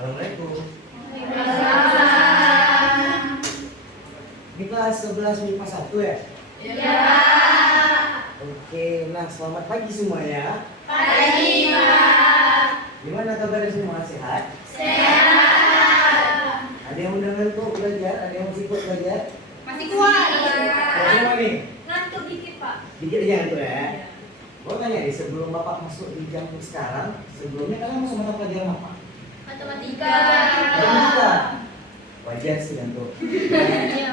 Assalamualaikum. Waalaikumsalam. Ini kelas 11 MIPA 1 ya? Iya. Oke, nah selamat pagi semuanya. Pagi, Pak. Gimana kabarnya semua? Sehat? Sehat. Ada yang undangan tuh belajar? Ada yang masih ikut belajar? Masih kuat. Semua nih? Ngantuk dikit, Pak. Dikit aja ngantuk ya? Mau tanya nih, sebelum Bapak masuk di jam sekarang, sebelumnya kalian masuk mata pelajaran apa? Matematika. Matematika. Wajar sih ngantuk.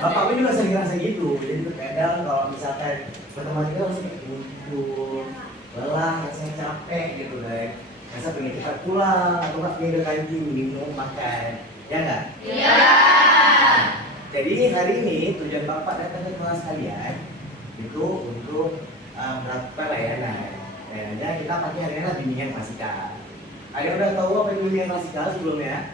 Bapak pun juga sering ngerasa gitu. Jadi kadang kalau misalkan matematika langsung kayak buntu, lelah, rasanya capek gitu kan. Rasa pengen cepat pulang atau nggak pengen ke kantin minum makan, ya nggak? Iya. Jadi hari ini tujuan Bapak datang ke kelas kalian itu untuk melakukan layanan. Layanannya kita pakai hari ini bimbingan klasikal. Ada yang udah tahu apa itu bimbingan klasikal sebelumnya?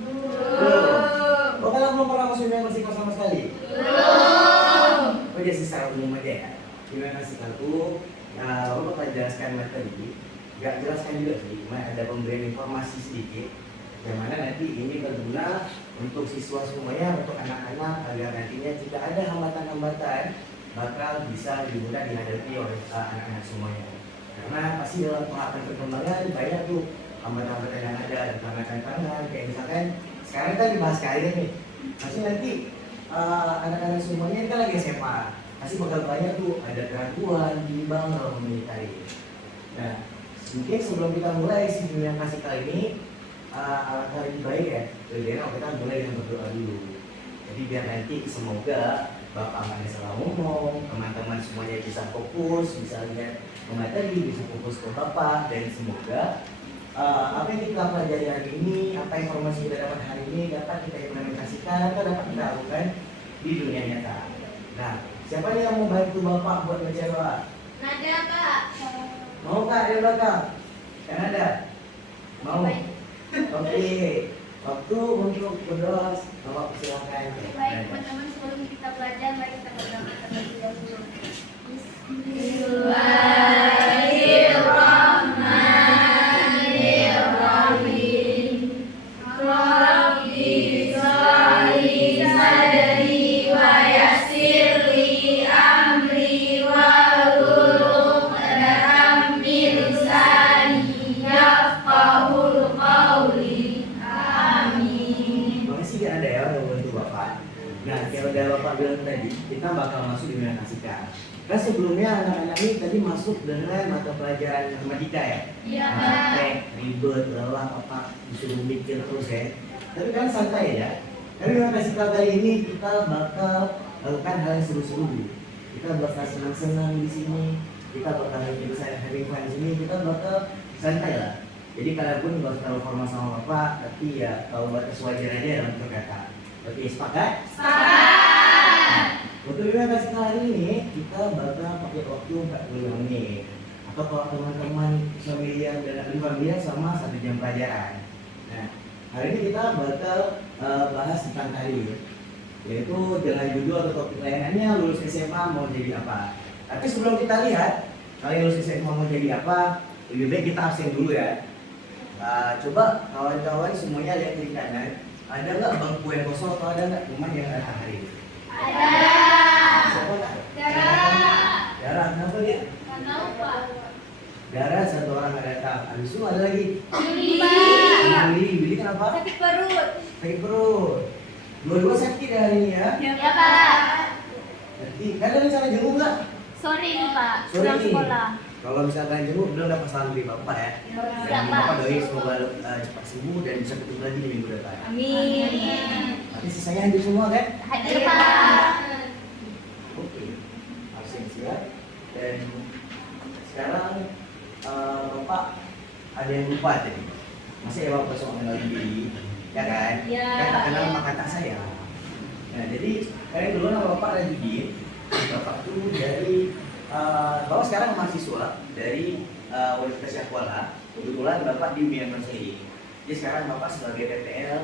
Belum. Oh, kalian belum pernah masuk bimbingan klasikal sama sekali? Belum. Oh, jadi secara umum aja ya. Bimbingan klasikal itu Bapak akan jelaskan materi. Gak jelaskan juga sih, cuma ada pemberian informasi sedikit yang mana nanti ini berguna untuk siswa semuanya, untuk anak-anak agar nantinya jika ada hambatan-hambatan bakal bisa mudah dihadapi oleh anak-anak semuanya. Karena pasti dalam tahapan perkembangan banyak tuh hambatan-hambatan yang ada dan tantangan-tantangan, kayak misalkan sekarang kan dibahas karir nih, pasti nanti anak-anak semuanya ini kan lagi SMA, pasti bakal banyak tuh ada keraguan, bimbang dalam memilih karir. Nah, mungkin sebelum kita mulai si bimbingan klasikal ini alangkah lebih baik ya, lebih enak kita mulai dengan berdoa dulu. Jadi biar nanti semoga Bapak nggak ada salah ngomong, teman-teman semuanya bisa fokus, bisa lihat ke materi, bisa fokus ke Bapak, dan semoga apa yang kita pelajari hari ini, apa informasi yang kita dapat hari ini dapat kita implementasikan atau dapat kita lakukan di dunia nyata. Nah, siapa nih yang mau bantu Bapak buat baca doa? Nada, Pak. Mau Kak di belakang? Yang ada? Mau? Oke. Waktu untuk berdoa, Bapak silakan. Baik, teman-teman, sebelum kita belajar, mari kita berdoa terlebih dahulu. Bismillahirrahmanirrahim. Rabbi shrahli sadri wa yassir li amri wahlul 'uqdatam min lisani yafqahul qawli. Amin. Makasih ya ada ya yang bantu Bapak. Nah, kalau udah Bapak bilang tadi, kita bakal masuk di bimbingan klasikal. Kan sebelumnya anak-anak ini tadi masuk dengan mata pelajaran matematika ya? Iya, Pak. Capek, ribet, lelah, Bapak disuruh mikir terus ya. Tapi kan santai ya. Tapi bimbingan klasikal kali ini kita bakal lakukan hal yang seru-seru. Kita bakal senang-senang di sini. Kita bakal having fun di sini. Kita bakal santai lah. Jadi kalian pun nggak usah terlalu formal sama Bapak, tapi ya tahu batas wajar aja dalam berkata. Oke, sepakat? Sepakat. Untuk bimbingan klasikal hari ini kita bakal pakai waktu 45 menit. Atau kalau teman-teman familiar dan lebih familiar sama 1 jam pelajaran. Nah, hari ini kita bakal bahas tentang karir, yaitu dengan judul atau topik layanannya lulus SMA mau jadi apa. Tapi sebelum kita lihat kalian lulus SMA mau jadi apa, lebih baik kita absen dulu ya. Coba kawan-kawan semuanya lihat di kanan, ada nggak bangku yang kosong atau ada nggak rumah yang ada hari ini? Ada. Siapa nggak? Darah, kenapa dia? Nggak tahu, Pak. Darah, 1 orang nggak datang. Habis itu ada lagi. Billy kenapa? Sakit perut. Sakit perut. Dua-dua sakit ya hari ini ya. Ya, Pak. Nanti kalian rencana jenguk nggak? Sore ini, Pak. Sore Pulang ini. sekolah. Kalau misalkan jenguk, udah dapat salam dari Bapak ya. Dan Pak. Bapak doain semoga cepat sembuh dan bisa ketemu lagi di minggu depan. Amin. Tapi sisanya hadir semua kan? Hadir, Pak. Oke, absen siap. Dan sekarang Bapak ada yang lupa tadi. Masih ya Bapak soal kenal diri, ya kan? Ya. Kan tak kenal maka tak sayang. Nah, jadi kalian dulu nama Bapak Rajudin. Bapak tuh dari Bapak sekarang mahasiswa dari Universitas Syahkuala. Kebetulan Bapak di bimbingan konseling. Jadi sekarang Bapak sebagai PPL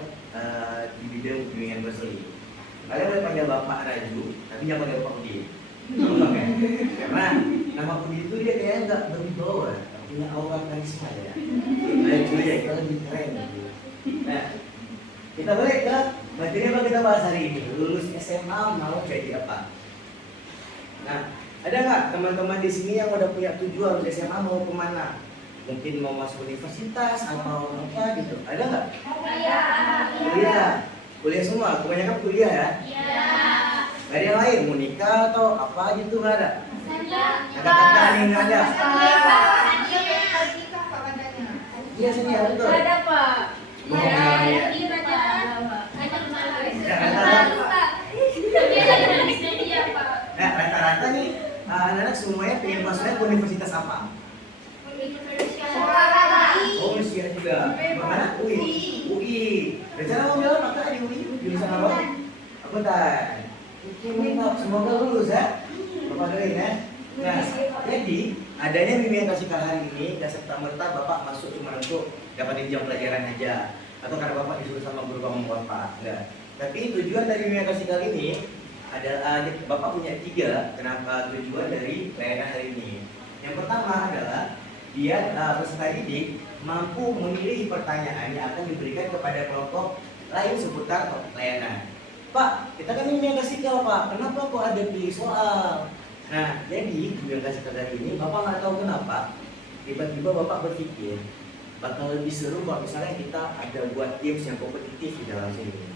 di bidang bimbingan konseling. Kalian boleh panggil Bapak Raju, tapi jangan panggil Bapak Udin. Tolong ya. Karena nama Udin itu dia kayaknya nggak berwibawa, punya aura karisma ya. Raju ya, kita lebih keren. Nah, kita balik ke materi yang kita bahas hari ini. Lulus SMA mau jadi apa? Nah, ada nggak teman-teman di sini yang udah punya tujuan lulus SMA mau kemana? Mungkin mau masuk universitas atau apa gitu? Ada nggak? Kuliah. Kuliah semua. Kebanyakan kuliah ya. Gak ada yang lain, mau nikah atau apa gitu nggak ada? Ada kakak nih nggak ada? Iya sini ya betul. Ada Pak. Mau kemana ya? Nah rata-rata nih anak-anak semuanya pengen masuknya ke universitas apa? Oh Indonesia juga. Mana? UI. Rencana mau bilang apa di UI? Jurusan apa? Akuntan. Oke, mantap. Semoga lulus ya. Bapak doain ya. Nah, jadi adanya bimbingan klasikal hari ini gak serta-merta Bapak masuk cuma untuk dapatin jam pelajaran aja atau karena Bapak disuruh sama guru kamu Bapak. Enggak. Tapi tujuan dari bimbingan klasikal ini adalah Bapak punya 3 kenapa tujuan dari layanan hari ini. Yang pertama adalah dia peserta didik mampu memilih pertanyaan yang akan diberikan kepada kelompok lain seputar topik layanan. Pak, kita kan ini yang kasih tahu Pak, kenapa kok ada pilih soal? Nah, jadi yang kasih tahu dari ini, Bapak nggak tahu kenapa. Tiba-tiba Bapak berpikir bakal lebih seru kalau misalnya kita ada buat games yang kompetitif di dalam sini.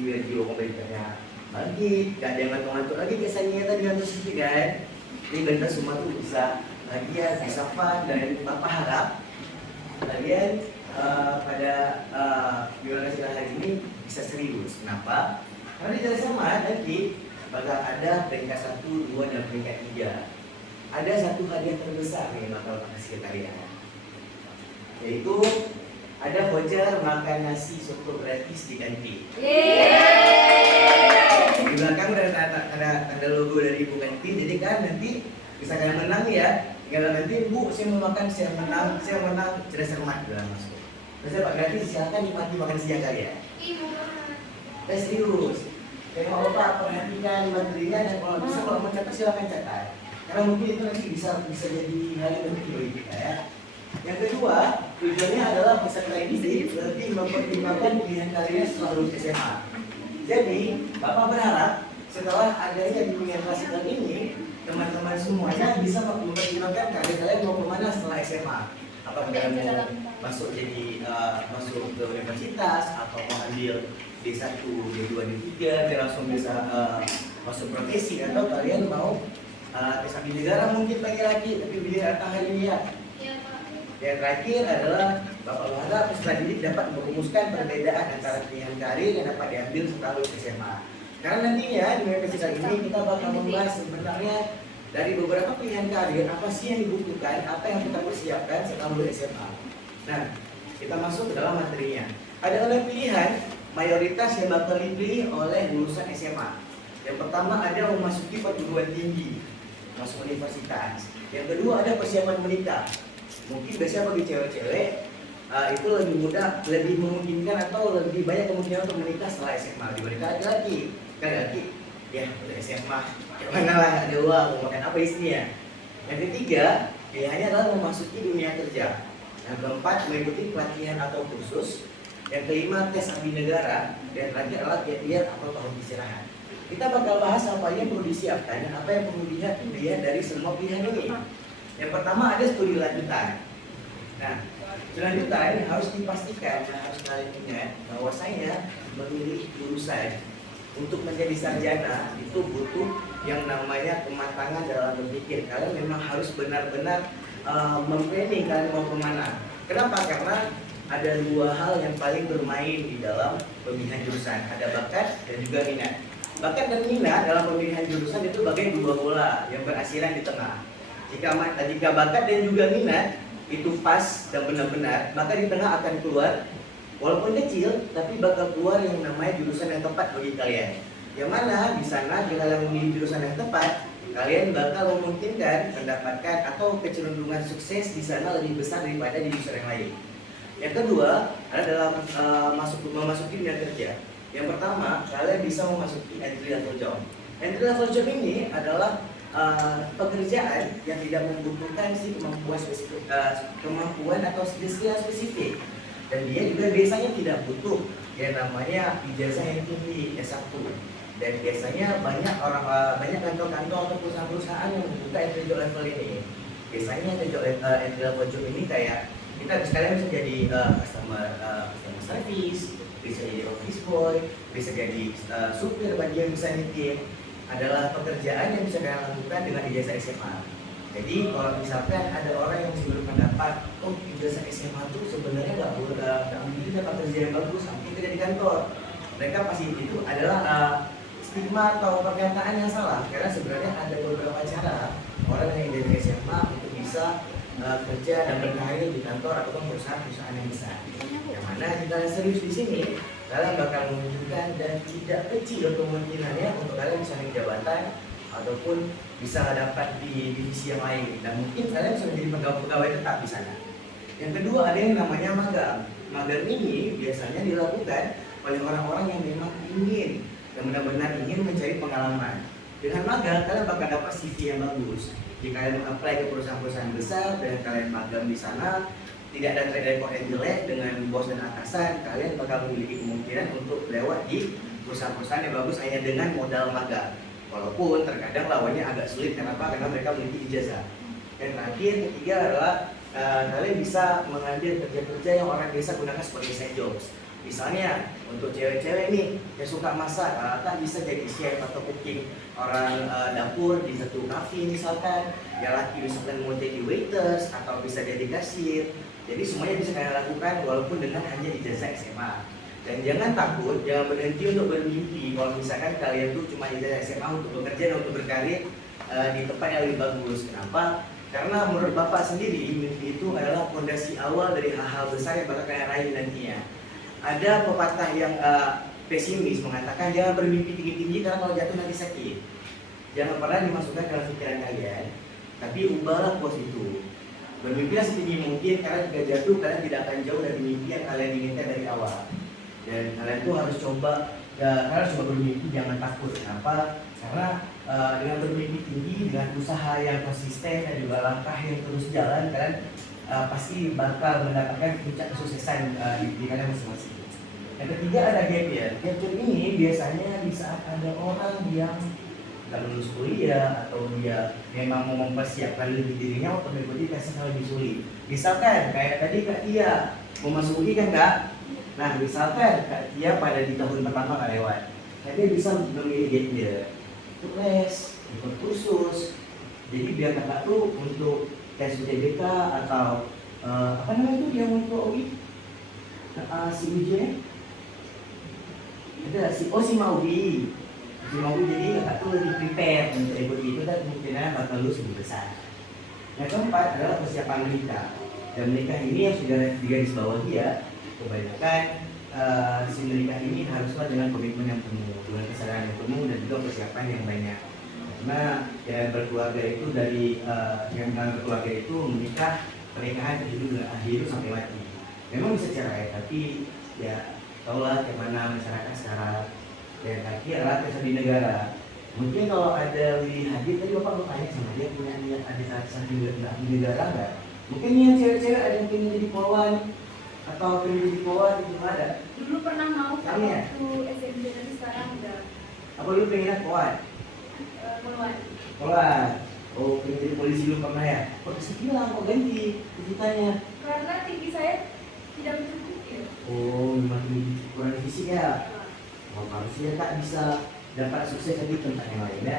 Biar jiwa kompetitifnya bangkit, gak ada yang ngantuk-ngantuk lagi kesannya tadi ngantuk sedikit kan? Ini kita semua tuh bisa bahagia, bisa fun, dan Bapak harap kalian pada bimbingan klasikal hari ini bisa serius. Kenapa? Karena di dalam sama nanti bakal ada peringkat 1, 2, dan peringkat 3. Ada satu hadiah terbesar yang bakal kasih ke kalian, yaitu ada voucher makan nasi soto gratis di kantin. Di belakang ada tanda logo dari Ibu Kantin, jadi kan nanti bisa kalian menang ya. Tinggal nanti Bu, saya mau makan, saya menang, cerdas cermat bilang masuk. Terus Pak gratis, silakan nikmati makan siang kalian. Serius. Kalau Bapak perhatikan materinya dan kalau bisa kalau mau catat silakan catat. Karena mungkin itu nanti bisa jadi hal yang penting bagi kita ya. Yang kedua, tujuannya adalah peserta didik berarti mempertimbangkan pilihan kalian setelah lulus SMA. Jadi, Bapak berharap setelah adanya bimbingan klasikal ini, teman-teman semuanya bisa mempertimbangkan kalian mau kemana setelah SMA. Apakah kalian mau masuk masuk ke universitas atau mau ambil D1, D2, D3 dan langsung bisa masuk profesi, atau kalian mau tes abdi negara mungkin lagi tapi beliau datang hari ini ya. Yang terakhir adalah Bapak berharap peserta didik dapat merumuskan perbedaan antara pilihan karir yang dapat diambil setelah lulus SMA. Karena nantinya di episode ini kita bakal membahas sebenarnya dari beberapa pilihan karir apa sih yang dibutuhkan, apa yang kita persiapkan setelah lulus SMA. Nah, kita masuk ke dalam materinya. Ada 6 pilihan mayoritas yang bakal dipilih oleh lulusan SMA. Yang pertama ada memasuki perguruan tinggi, masuk universitas. Yang kedua ada persiapan menikah. Mungkin biasanya bagi cewek-cewek itu lebih mudah, lebih memungkinkan atau lebih banyak kemungkinan untuk menikah setelah SMA dibandingkan laki-laki. Kan laki, ya udah SMA, mana lah ada uang, mau makan apa isinya. Yang ketiga pilihannya adalah memasuki dunia kerja. Yang keempat mengikuti pelatihan atau kursus. Yang kelima tes abdi negara. Dan terakhir adalah gap year atau tahun istirahat. Kita bakal bahas apa yang perlu disiapkan dan apa yang perlu dilihat dari semua pilihan ini. Yang pertama ada studi lanjutan. Nah, studi lanjutan harus dipastikan dan harus kalian ingat bahwa saya memilih jurusan untuk menjadi sarjana itu butuh yang namanya kematangan dalam berpikir. Kalian memang harus benar-benar memplanning kalian mau kemana. Kenapa? Karena ada 2 hal yang paling bermain di dalam pemilihan jurusan. Ada bakat dan juga minat. Bakat dan minat dalam pemilihan jurusan itu bagai 2 bola yang berasiran di tengah. Jika bakat dan juga minat itu pas dan benar-benar, maka di tengah akan keluar walaupun kecil tapi bakal keluar yang namanya jurusan yang tepat bagi kalian. Yang mana di sana jika kalian memilih jurusan yang tepat, kalian bakal memungkinkan mendapatkan atau kecenderungan sukses di sana lebih besar daripada di jurusan yang lain. Yang kedua adalah memasuki dunia kerja. Yang pertama, kalian bisa memasuki entry level job. Entry level job ini adalah pekerjaan yang tidak membutuhkan kemampuan atau skill spesifik. Dan dia juga biasanya tidak butuh yang namanya ijazah yang tinggi S1. Dan biasanya banyak kantor-kantor atau perusahaan-perusahaan yang membuka entry job level ini. Biasanya entry level job ini kayak kita sekalian bisa jadi customer service, bisa jadi office boy, bisa jadi supir bagi yang bisa nyetir. Adalah pekerjaan yang bisa kalian lakukan dengan ijazah SMA. Jadi kalau misalkan ada orang yang masih berpendapat, oh ijazah SMA itu sebenarnya nggak begitu dapat kerja yang bagus, mungkin kerja di kantor. Mereka pasti itu adalah stigma atau pernyataan yang salah. Karena sebenarnya ada beberapa cara orang yang ijazah SMA untuk bisa kerja dan berkarir di kantor ataupun perusahaan-perusahaan yang besar. Yang mana jika kalian serius di sini, kalian bakal menunjukkan dan tidak kecil kemungkinannya untuk kalian bisa naik jabatan ataupun bisa dapat di divisi yang lain, dan mungkin kalian bisa menjadi pegawai tetap di sana. Yang kedua ada yang namanya magang. Magang ini biasanya dilakukan oleh orang-orang yang memang ingin dan benar-benar ingin mencari pengalaman. Dengan magang kalian bakal dapat CV yang bagus. Jika kalian apply ke perusahaan-perusahaan besar dan kalian magang di sana, tidak ada track record yang jelek dengan bos dan atasan, kalian bakal memiliki kemungkinan untuk lewat di perusahaan-perusahaan yang bagus hanya dengan modal magang. Walaupun terkadang lawannya agak sulit, kenapa? Karena mereka memiliki ijazah. Dan terakhir, ketiga adalah kalian bisa mengambil kerja-kerja yang orang biasa gunakan sebagai side jobs. Misalnya untuk cewek-cewek nih yang suka masak, tak bisa jadi chef atau cooking orang dapur di satu kafe misalkan. Yang laki misalkan mau jadi waiters atau bisa jadi kasir. Jadi semuanya bisa kalian lakukan walaupun dengan hanya ijazah SMA. Dan jangan takut, jangan berhenti untuk bermimpi. Kalau misalkan kalian tuh cuma ijazah SMA untuk bekerja dan untuk berkarir di tempat yang lebih bagus. Kenapa? Karena menurut Bapak sendiri, mimpi itu adalah fondasi awal dari hal-hal besar yang bakal kalian raih nantinya. Ada pepatah yang pesimis mengatakan jangan bermimpi tinggi-tinggi karena kalau jatuh nanti sakit. Jangan pernah dimasukkan dalam pikiran kalian, tapi ubahlah pos itu. Bermimpilah setinggi mungkin karena jika jatuh kalian tidak akan jauh dari mimpi yang kalian inginkan dari awal. Dan kalian tuh harus coba, kalian coba bermimpi, jangan takut. Kenapa? Karena dengan bermimpi tinggi, dengan usaha yang konsisten dan juga langkah yang terus jalan, kalian pasti bakal mendapatkan puncak kesuksesan di kalian masing-masing. Yang ketiga ada gap year. Gap year ini biasanya di saat ada orang yang nggak lulus kuliah atau dia memang mau mempersiapkan lebih dirinya untuk mengikuti tes yang lebih sulit. Misalkan kayak tadi Kak Tia mau masuk UI kan Kak? Nah misalkan Kak Tia pada di tahun pertama nggak lewat, dia bisa memilih gap year, ikut les, ikut kursus. Jadi biar Kakak tuh untuk tes UTBK atau apa namanya itu yang untuk UI? Si ujian? Ada si Maui. Jadi Kakak tuh lebih prepare untuk ikut itu dan kemungkinan bakal lulus lebih besar. Yang keempat adalah persiapan menikah. Dan menikah ini yang sudah digarisbawahi ya, kebanyakan si menikah ini haruslah dengan komitmen yang penuh, dengan kesadaran yang penuh dan juga persiapan yang banyak. Karena yang berkeluarga itu menikah, pernikahan hidup sampai mati. Memang bisa cerai, tapi ya tahulah bagaimana masyarakat sekarang. Dan terakhir adalah kisah di negara. Mungkin kalau ada Willy hadir tadi Bapak mau tanya sama dia punya niat ada kisah di negara nggak? Mungkin yang cewek-cewek ada yang ingin jadi polwan atau pengen jadi polwan itu ada. Dulu pernah mau Kami ya? waktu SMP tapi sekarang enggak. Apa lu pengen polwan? Polwan. Oh pengen jadi polisi lu pernah ya? Kok sekilas kok ganti ceritanya? Karena tinggi saya tidak mencukupi. Oh memang kurang fisik ya? Oh, harusnya tak bisa dapat sukses di tempat yang lain ya.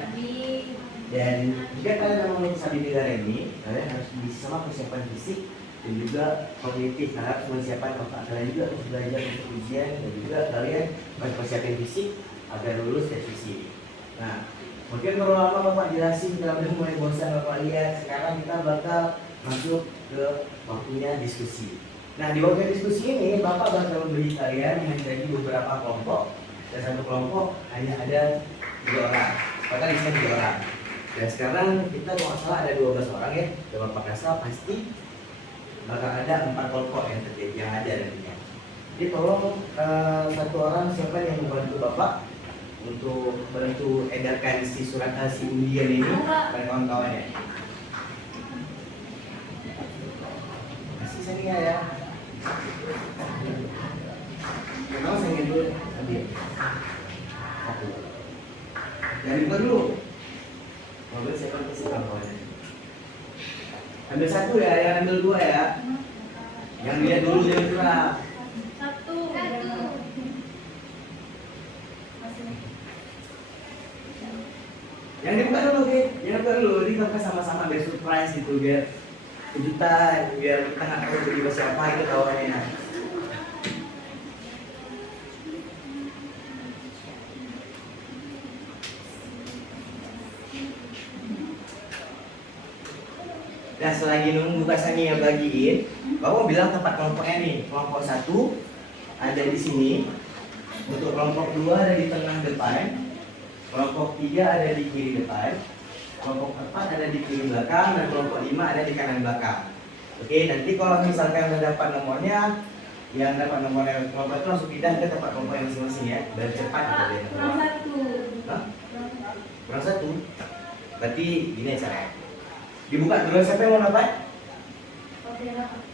Dan jika kalian memang bisa di negara ini, kalian harus bisa sama persiapan fisik dan juga kognitif. Kalian harus mempersiapkan otak kalian juga untuk belajar untuk ujian dan juga kalian harus persiapkan fisik agar lulus tes fisik. Nah, mungkin kalau lama Bapak jelasin kalau udah mulai bosan Bapak lihat, sekarang kita bakal masuk ke waktunya diskusi. Nah, di waktu diskusi ini Bapak bakal memberi kalian menjadi beberapa kelompok. Dan satu kelompok hanya ada 3 orang, bahkan isinya 3 orang. Dan sekarang kita kalau salah ada 12 orang ya, dalam Bapak rasa pasti bakal ada 4 kelompok yang ada nantinya. Jadi tolong satu orang siapa yang membantu Bapak untuk bantu edarkan si surat si undian ini pada kawan-kawannya. Kasih saya ya. Jangan dibuka dulu. Mobil siapa kasih kawan. Ambil satu ya, yang ambil dua ya. Yang dia dulu jangan curang. Satu. Yang dibuka dulu, Ki. Yang dibuka dulu. Jadi kita sama-sama biar surprise gitu, biar kejutan, biar kita nggak tahu tiba siapa itu tawannya. Nah, selagi nunggu Kak Sani yang bagiin, Bapak bilang tempat kelompoknya nih. Kelompok 1 ada di sini. Untuk kelompok 2 ada di tengah depan. Kelompok 3 ada di kiri depan. Kelompok 4 ada di kiri belakang. Dan kelompok 5 ada di kanan belakang. Oke, nanti kalau misalkan udah dapat nomornya, yang dapat nomornya kelompok itu langsung pindah ke tempat kelompok yang masing-masing ya. Biar cepat gitu ya. Kurang satu. Hah? Kurang 1? Berarti gini caranya. Dibuka terus, siapa yang mau dapat?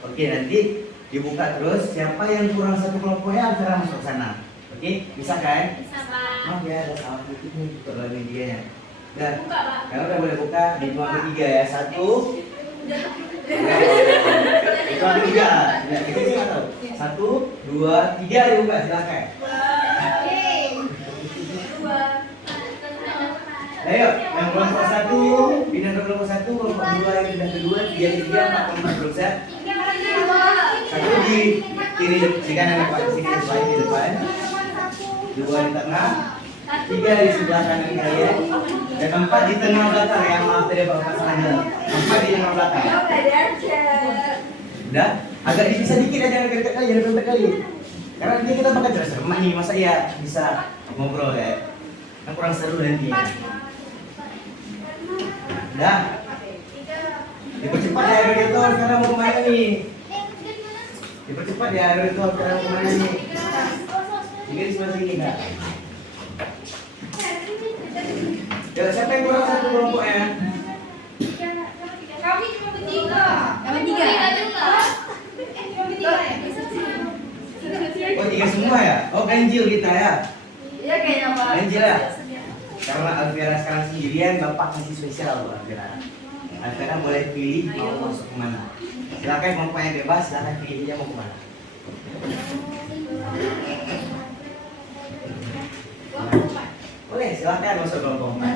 Oke, nanti dibuka terus. Siapa yang kurang satu kelompoknya antara masuk ke sana. Oke, bisa kan? Bisa, Pak. Maaf ya, ada salah sedikit nih untuk lagi dia ya. Dan Buka, Pak. kalau udah boleh buka, dihitung ketiga ya. 1. Udah. Hitung ketiga. Ya, kita sih nggak tahu. 1, 2, 3 dibuka, silakan. Oke. Dua. Ayo, yang kelompok 1 pindah ke kelompok 1, kelompok 2 yang pindah ke 2, 3 ke 3, 4 ke 4 terus ya. 1 di kiri, di kanan depan, sini depan, di depan. 2 di tengah, 3 di sebelah kanan kalian, dan 4 di tengah belakang. Yang maaf tadi bapak salah. 4 di tengah belakang. Udah, agak dipisah dikit aja, jangan dekat kali, jangan dekat kali. Karena nanti kita bakal jelas remah nih, masa ya bisa ngobrol ya. Kan kurang seru nanti. Udah. Dipercepat ya Aerodetor, sekarang mau kemana nih? Dipercepat ya Aerodetor, sekarang mau kemana nih? Ini di sebelah sini enggak? Ya, siapa yang kurang satu kelompoknya? Kami cuma bertiga. Kami tiga. Cuma bertiga ya? Oh, 3 semua ya? Oh, ganjil kita ya? Iya kayaknya, Pak. Ganjil ya? Karena Alvira sekarang sendirian, Bapak kasih spesial buat Alvira. Alvira boleh pilih mau masuk kemana. Silakan kelompoknya bebas, silakan pilih dia mau kemana. Boleh, silakan masuk kelompok 4.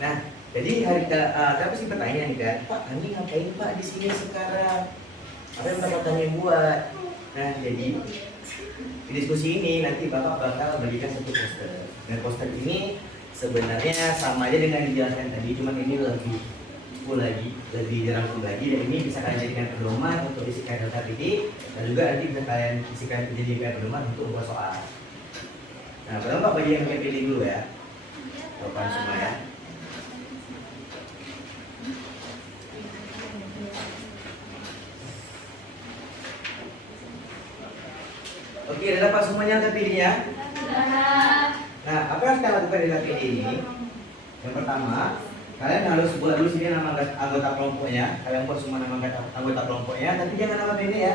Nah, jadi hari apa sih pertanyaan nih kan? Pak, kami ngapain Pak di sini sekarang? Apa yang Bapak kami buat? Nah, jadi di diskusi ini nanti Bapak bakal bagikan satu poster. Dan poster ini sebenarnya sama aja dengan dijelaskan tadi, cuma ini lebih full lagi, lebih dirangkum lagi, dan ini bisa kalian jadikan pedoman untuk isikan data PD, dan juga nanti bisa kalian isikan jadikan pedoman untuk membuat soal. Nah, pertama Pak bagi yang kalian pilih dulu ya, Bapak semua ya. Oke, udah dapat semuanya data PD-nya? Nah, apa yang kita lakukan di data PD ini? Yang pertama, kalian harus buat dulu sini nama anggota kelompoknya. Kalian buat semua nama anggota kelompoknya, tapi jangan nama PD ya.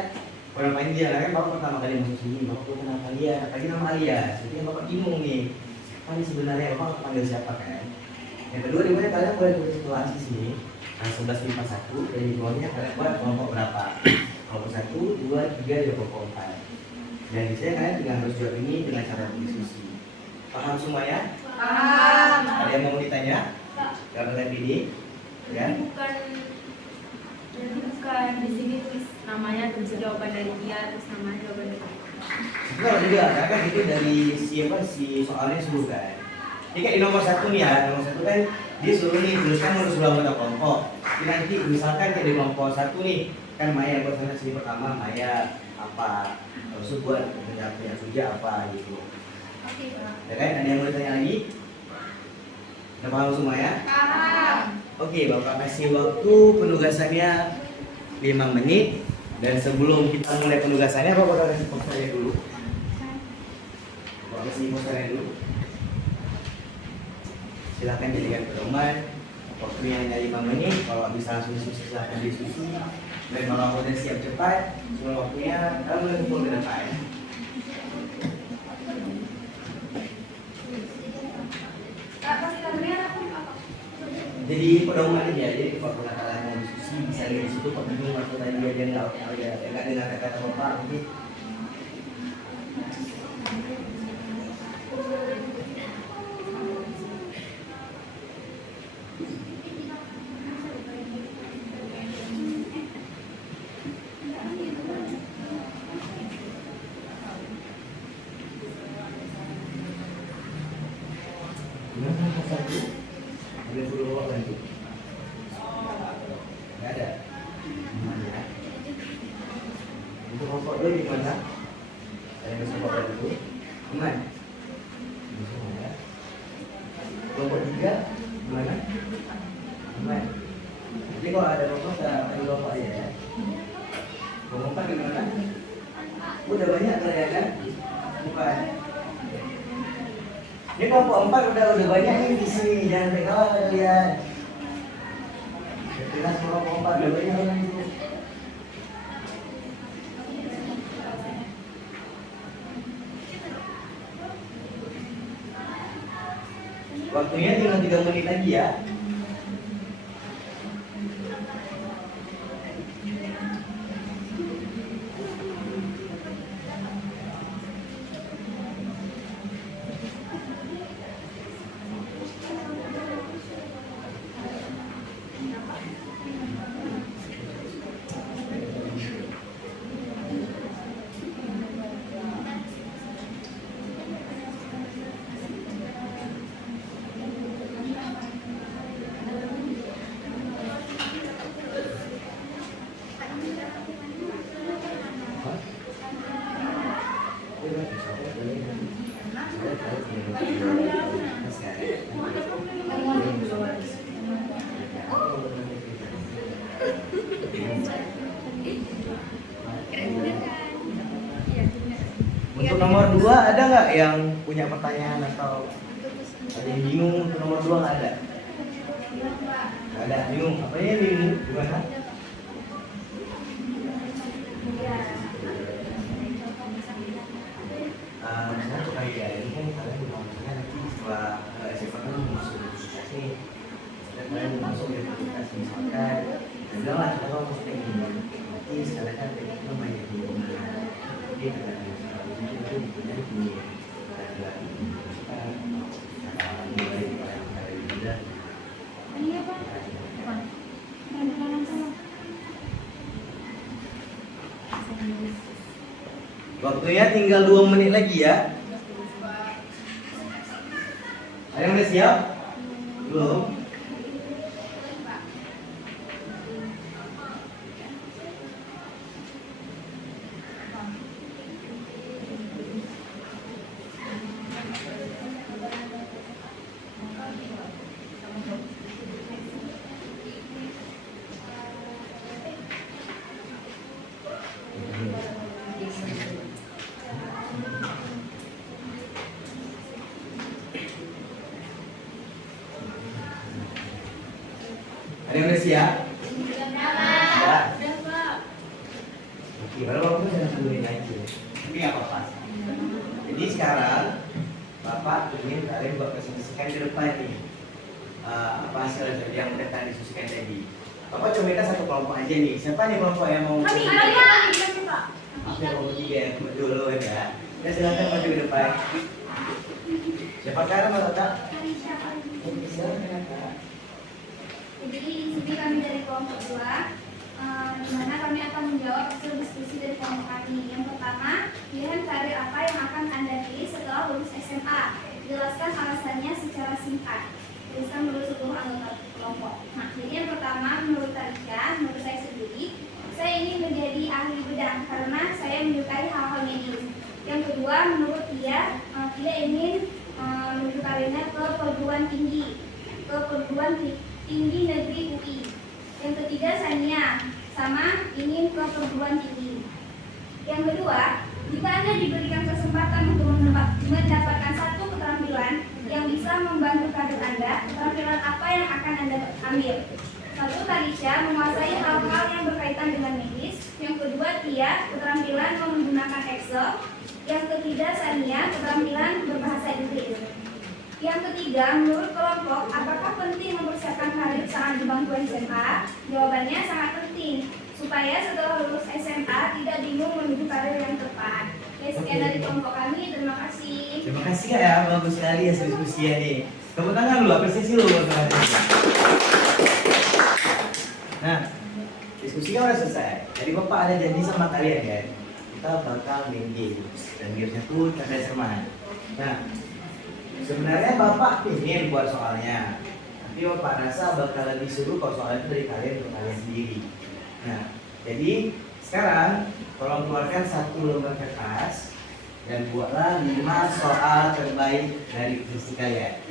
Kalau main dia, kan Bapak pertama kali masuk sini, Bapak bukan nama kalian, lagi nama alias. Jadi Bapak bingung nih, kan sebenarnya Bapak panggil siapa kan? Yang kedua, di mana kalian boleh tulis situasi sini. Nah, 1151, dan di bawahnya kalian buat kelompok berapa? Kelompok 1, 2, 3, dan kelompok 4. Dan di sini kalian tinggal harus jawab ini dengan cara berdiskusi. Paham semuanya? Paham. Ada yang mau ditanya? Kalau kalian pilih, ya? Bukan di sini tulis namanya, tulis jawaban dari dia, terus namanya jawaban dari dia. Enggak juga, karena kan itu dari siapa si soalnya suruh kan. Ini kayak di nomor 1 nih ya, nomor 1 kan dia suruh nih tuliskan menurut sebelah anggota kelompok. Jadi nanti misalkan kayak di kelompok 1 nih, kan Maya buat sana sini pertama Maya apa, terus buat penjawabnya Suja apa gitu. Oke, Pak. Ya kan? Ada yang mau ditanya lagi? Udah paham semua ya? Paham. Oke, Bapak kasih waktu penugasannya 5 menit. Dan sebelum kita mulai penugasannya, Bapak bakal kasih posternya dulu. Bapak kasih posternya dulu. Silahkan jadikan pedoman. Waktunya hanya 5 menit. Kalau bisa langsung diskusi, silahkan diskusi. Dan kalau udah siap cepat, sebelum waktunya, kita mulai kumpul ke depan. jadi pedoman ya, jadi kalau kalian mau diskusi bisa lihat di situ, Pak bingung atau tadi dia nggak dengar kata bapak mungkin. Gimana satu? Ada suruh bawa lagi? Nggak ada. Mana? Untuk rokok dulu di mana? Ada yang bisa bawa dulu? Aman. Bisa. Kelompok 3 gimana? Aman. Jadi kalau ada rokok kita ambil rokok aja ya. Kelompok 4 gimana? Udah banyak kalian kan? Bukan. Ini kelompok 4 udah banyak nih di sini, jangan sampai kalah kalian. Jelas kelompok 4 udah banyak orang itu. Waktunya tinggal 3 menit lagi ya. Untuk nomor 2 ada nggak yang punya pertanyaan atau ada yang bingung? Untuk nomor 2 nggak ada? Nggak ada, bingung. Apa ya bingung? Gimana? Misalnya untuk kayak ini kan kalian misalnya nanti setelah SMA kan masuk universitas nih, dan kalian masuk universitas misalkan, dan bilang lah kita mau masuk kayak gini, nanti sekarang kan kita banyak di mana, dia kata itu dipunyai di waktunya tinggal 2 menit lagi ya. Ada yang udah siap? Belum? Ada yang udah siap? Ya. Oke, kalau Bapak tuh jangan tungguin aja. Tapi nggak apa-apa. Jadi sekarang Bapak ingin kalian buat presentasikan ke depan nih. Apa hasil yang udah kalian diskusikan tadi. Bapak coba minta satu kelompok aja nih. Siapa nih kelompok yang mau? Kami. Oke, kelompok 3 yang dulu ya. Kita silakan maju ke depan. Siapa sekarang Mbak Tata? Silakan Kak. Jadi di sini kami dari kelompok 2, di mana kami akan menjawab hasil diskusi dari kelompok kami. Yang pertama, pilihan karir apa yang akan Anda pilih setelah lulus SMA? Jelaskan alasannya secara singkat. Tuliskan menurut seluruh anggota kelompok. Nah, jadi yang pertama, menurut Talisha, menurut saya sendiri, saya ingin menjadi ahli bedah karena saya menyukai hal-hal medis. Yang kedua, menurut dia, dia ingin menuju karirnya ke perguruan tinggi, tinggi negeri UI. Yang ketiga, Sania sama ingin ke perguruan tinggi. Yang kedua, jika Anda diberikan kesempatan untuk mendapatkan satu keterampilan yang bisa membantu karir Anda, keterampilan apa yang akan Anda ambil? Satu, Talisha menguasai hal-hal yang berkaitan dengan medis. Yang kedua, Tia keterampilan menggunakan Excel. Yang ketiga, Sania keterampilan berbahasa Inggris. Yang ketiga, menurut kelompok, apakah penting mempersiapkan karir saat di bangku SMA? Jawabannya sangat penting, supaya setelah lulus SMA tidak bingung menuju karir yang tepat. Oke, sekian dari kelompok kami, terima kasih. Terima kasih Kak ya, bagus sekali ya diskusinya nih. Tepuk tangan dulu, apresiasi dulu teman-teman. Nah, diskusinya udah selesai. Jadi Bapak ada janji sama kalian ya, kita bakal main game. Dan gamesnya tuh cerdas cermat. Nah, sebenarnya Bapak ingin buat soalnya, tapi Bapak rasa bakalan disuruh kalau soalnya itu dari kalian untuk kalian sendiri. Nah, jadi sekarang tolong keluarkan satu lembar kertas dan buatlah 5 soal terbaik dari diskusi kalian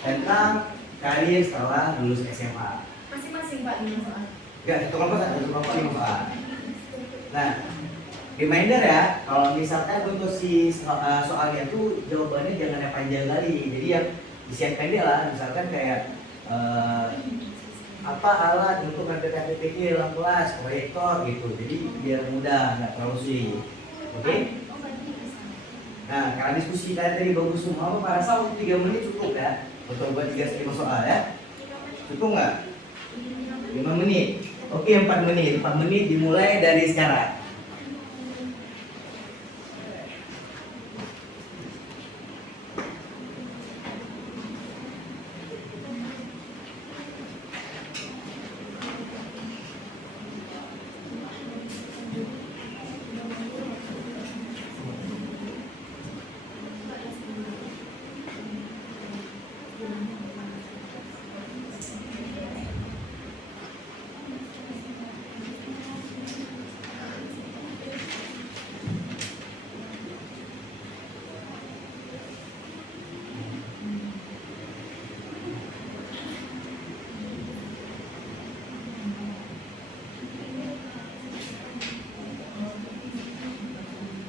tentang karir setelah lulus SMA. Masing-masing Pak 5 soal. Enggak, satu kelompok 5 soal. Nah, reminder ya, kalau misalkan untuk si soalnya tuh jawabannya jangan yang panjang kali. Jadi yang disiapkan dia lah, misalkan kayak apa alat untuk ngambil KTP dalam kelas, proyektor gitu. Jadi biar mudah, nggak terlalu sulit. Oke? Nah, karena diskusi tadi bagus semua, Bapak rasa waktu 3 menit cukup ya untuk buat 3-5 soal ya? Cukup nggak? 5 menit. Oke, 4 menit. 4 menit dimulai dari sekarang.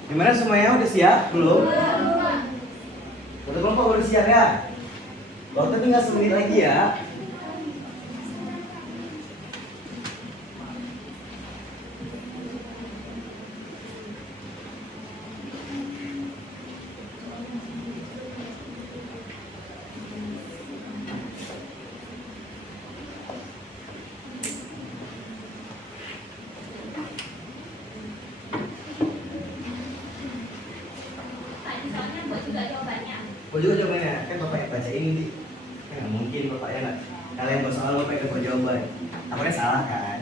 Gimana semuanya udah siap? Belum? Satu kelompok udah siap ya? Waktu tinggal 1 menit lagi ya. Oh juga jawabannya, kan Bapak yang bacain ini. Kan nggak mungkin Bapak ya nggak. Kalian buat soal Bapak yang buat jawaban. Takutnya salah kan?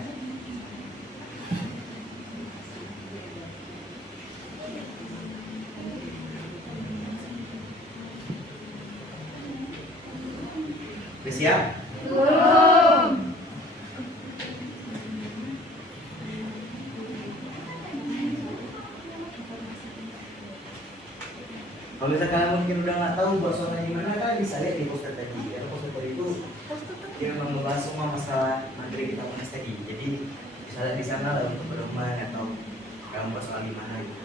Udah siap? Belum. Kalau misalnya kalian mungkin udah nggak tahu buat soalnya gimana, kan bisa lihat di poster tadi. Karena poster tadi itu dia memang membahas semua masalah materi kita bahas tadi. Jadi bisa lihat di sana lah untuk pedoman atau kamu buat soal gimana gitu.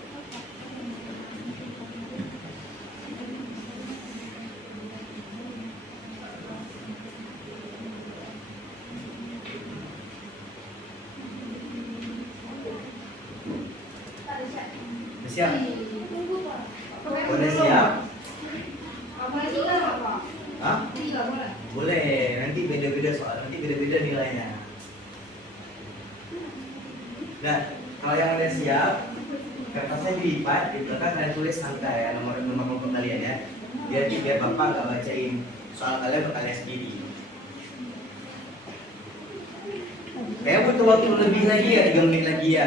Udah siap? Udah siap? Hah? Boleh, nanti beda-beda soal, nanti beda-beda nilainya. Nah, kalau yang udah siap, kertasnya dilipat, di belakang kalian tulis angka ya, nomor kelompok kalian ya. Biar Bapak nggak bacain soal kalian untuk kalian sendiri. Kayak butuh waktu lebih lagi ya, 3 menit lagi ya.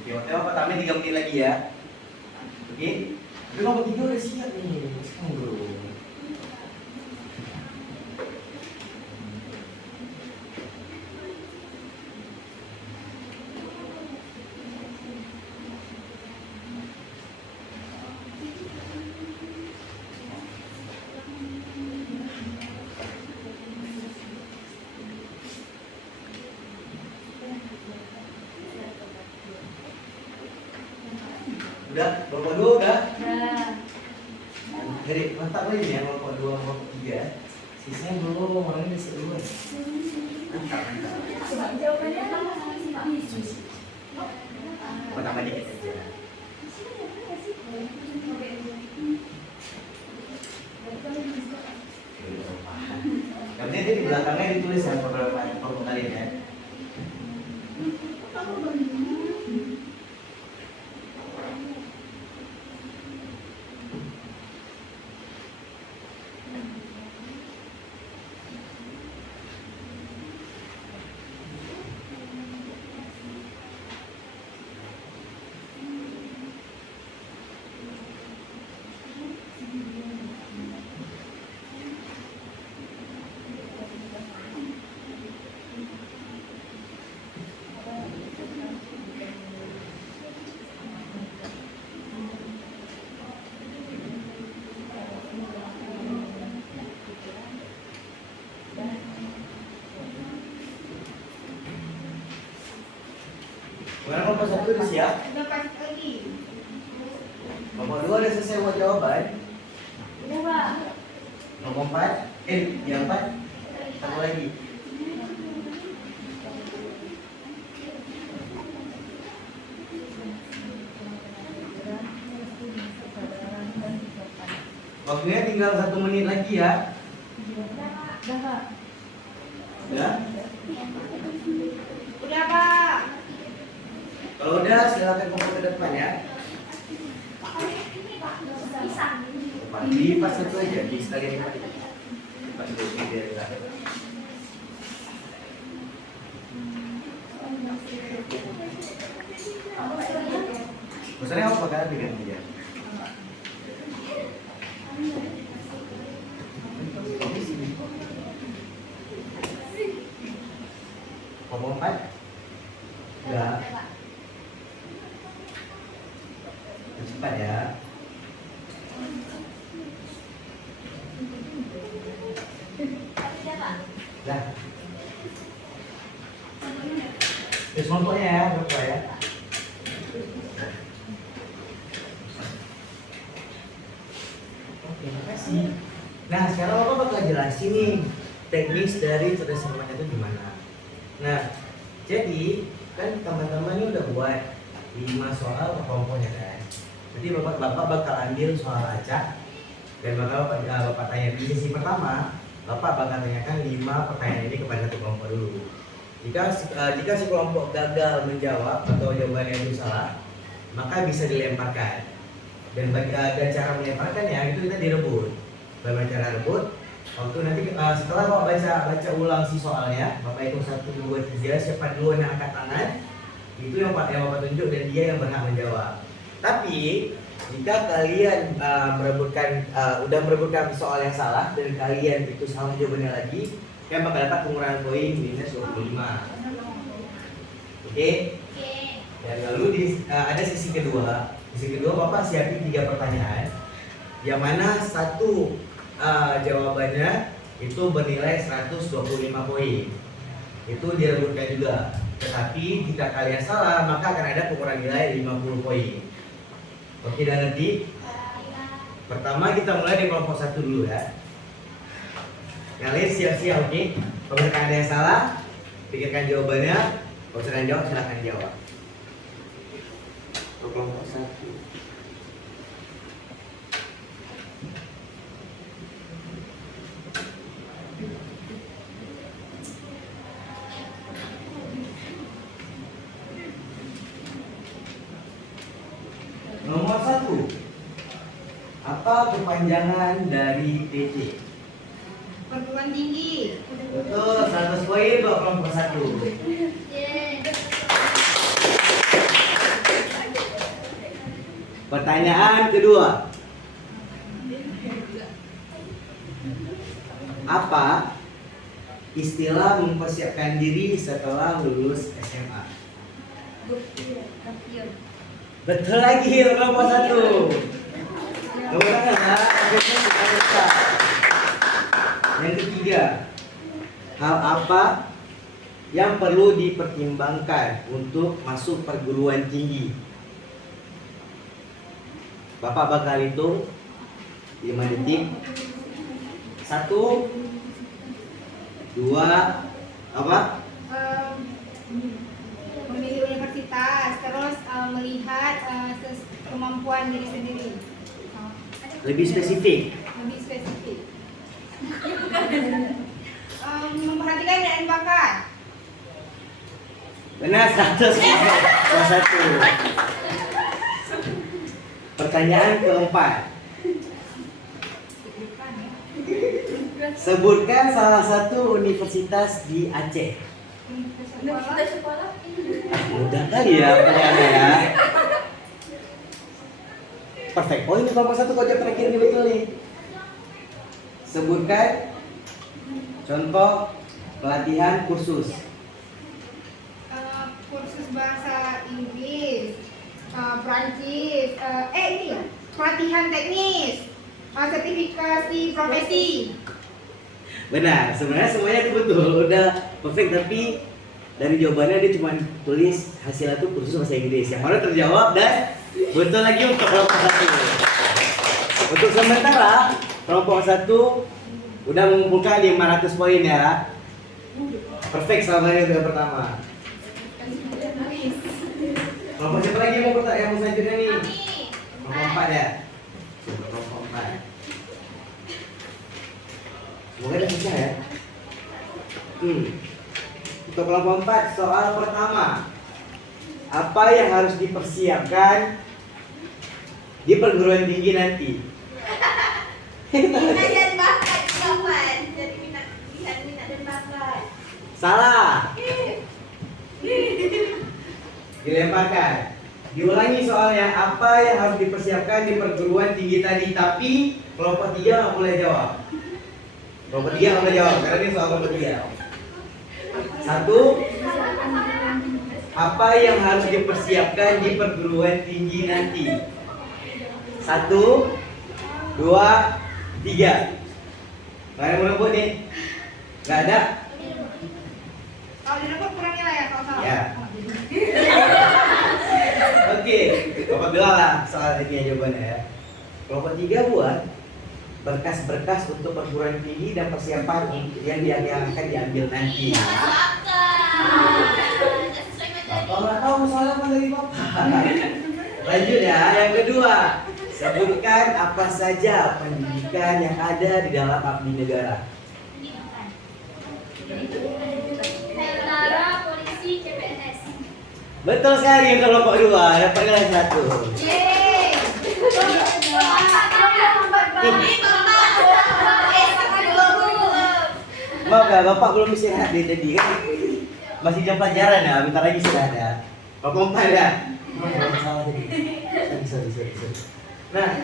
Oke, waktu Bapak tambah 3 menit lagi ya. Oke? Tapi kelompok 3 udah siap nih, sekarang bro. Udah, kelompok 2 udah? Jadi mantap lagi ya kelompok 2, kelompok 3. Sisanya belum, orangnya bisa duluan. Mantap. Mau tambah dikit aja. Mana kelompok 1 udah siap? Udah kasih lagi. Kelompok 2 udah selesai buat jawaban. Udah, Pak. Kelompok 4, yang 4 satu lagi. Waktunya tinggal 1 menit lagi ya. Udah, Pak. Ya. Udah, Pak. Kalau udah silakan kelompok ke depan ya. Bisa. Di pas satu aja di sekalian pas dulu biar enggak. Maksudnya apa kan dengan dia? Kelompok 4 udah cepat ya. Dah. Terus kelompoknya ya, berapa ya? Oke, makasih. Nah, sekarang Bapak bakal jelasin nih teknis dari cerdas cermat itu gimana. Nah, jadi kan teman-teman ini udah buat 5 soal ke kelompoknya kan. Jadi Bapak bakal ambil soal acak dan Bapak tanya di sesi pertama, Bapak bakal tanyakan 5 pertanyaan ini kepada satu kelompok dulu. Jika si kelompok gagal menjawab atau jawabannya itu salah, maka bisa dilemparkan. Dan cara melemparkannya itu kita direbut. Bagaimana cara rebut? Waktu nanti setelah Bapak baca ulang si soalnya, Bapak hitung 1, 2, 3, siapa duluan yang angkat tangan, itu yang Bapak tunjuk dan dia yang berhak menjawab. Tapi jika kalian udah merebutkan soal yang salah dan kalian itu salah jawabannya lagi, kalian bakal dapat pengurangan poin minus 25. Oke? Dan lalu ada sesi kedua. Sesi kedua Bapak siapin 3 pertanyaan, yang mana satu jawabannya itu bernilai 125 poin. Itu direbutkan juga. Tetapi jika kalian salah, maka akan ada pengurangan nilai 50 poin. Oke, udah ngerti? Pertama kita mulai dari kelompok 1 dulu ya. Kalian siap-siap, oke? Kalau misalkan ada yang salah, pikirkan jawabannya. Kalau sudah jawab, silahkan jawab. Kelompok 1. Nomor 1. Apa kepanjangan dari PT? Perguruan tinggi. Betul, 100 poin buat kelompok 1. Pertanyaan kedua. Apa istilah mempersiapkan diri setelah lulus SMA? Betul lagi kelompok 1. Nomor ya. Yang ketiga, hal apa yang perlu dipertimbangkan untuk masuk perguruan tinggi? Bapak bakal hitung 5 detik. 1, 2, apa? Memilih universitas, terus melihat kemampuan diri sendiri. Lebih spesifik. Memperhatikan dan bakat. Benar, 100 kelas 1. Pertanyaan keempat. Sebutkan salah satu universitas di Aceh. Mudah kali ya pertanyaannya ya. Perfect. Oh, ini kelompok 1 kojak terakhir ini betul nih. Sebutkan contoh pelatihan kursus. Kursus bahasa Inggris, Prancis, ini ya, pelatihan teknis, sertifikasi profesi. Benar, sebenarnya semuanya itu betul, udah perfect, tapi dari jawabannya dia cuma tulis hasilnya tuh kursus bahasa Inggris. Yang mana terjawab dan betul lagi untuk kelompok 1. Untuk sementara kelompok 1 udah mengumpulkan 500 poin ya. Perfect sama yang pertama. Kelompok siapa lagi mau bertanya yang selanjutnya nih? Kelompok 4 ya. Kelompok 4. Semoga ada bisa ya. Untuk kelompok 4, soal pertama. Apa yang harus dipersiapkan di perguruan tinggi nanti? Minat dan bakat kawan. Jadi minat dan bakat. Salah. Dilemparkan. Diulangi soalnya, apa yang harus dipersiapkan di perguruan tinggi tadi? Tapi kelompok 3 nggak boleh jawab. Kelompok 3 nggak boleh jawab karena ini soal kelompok 3. 1. Apa yang harus dipersiapkan di perguruan tinggi nanti? 1, 2, 3. Nggak ada yang mau nebut nih? Nggak ada? Kalau direbut kurang nilai ya kalau salah. Ya. Oke, Bapak bilang lah soal ini jawabannya ya. Kelompok 3 buat berkas-berkas untuk perguruan tinggi dan persiapan yang akan diambil nanti. Bapak nggak tahu soalnya apa dari Bapak. Lanjut ya, yang kedua. Sebutkan apa saja pendidikan yang ada di dalam abdi negara. Tentara, polisi, CPNS. Betul sekali untuk kelompok 2, dapat nilai 1. Yeay. Maaf ya, Bapak belum istirahat dari tadi kan? Masih jam pelajaran ya, bentar lagi istirahat ya. Kelompok 4 ya? Salah tadi. Sorry. Nah,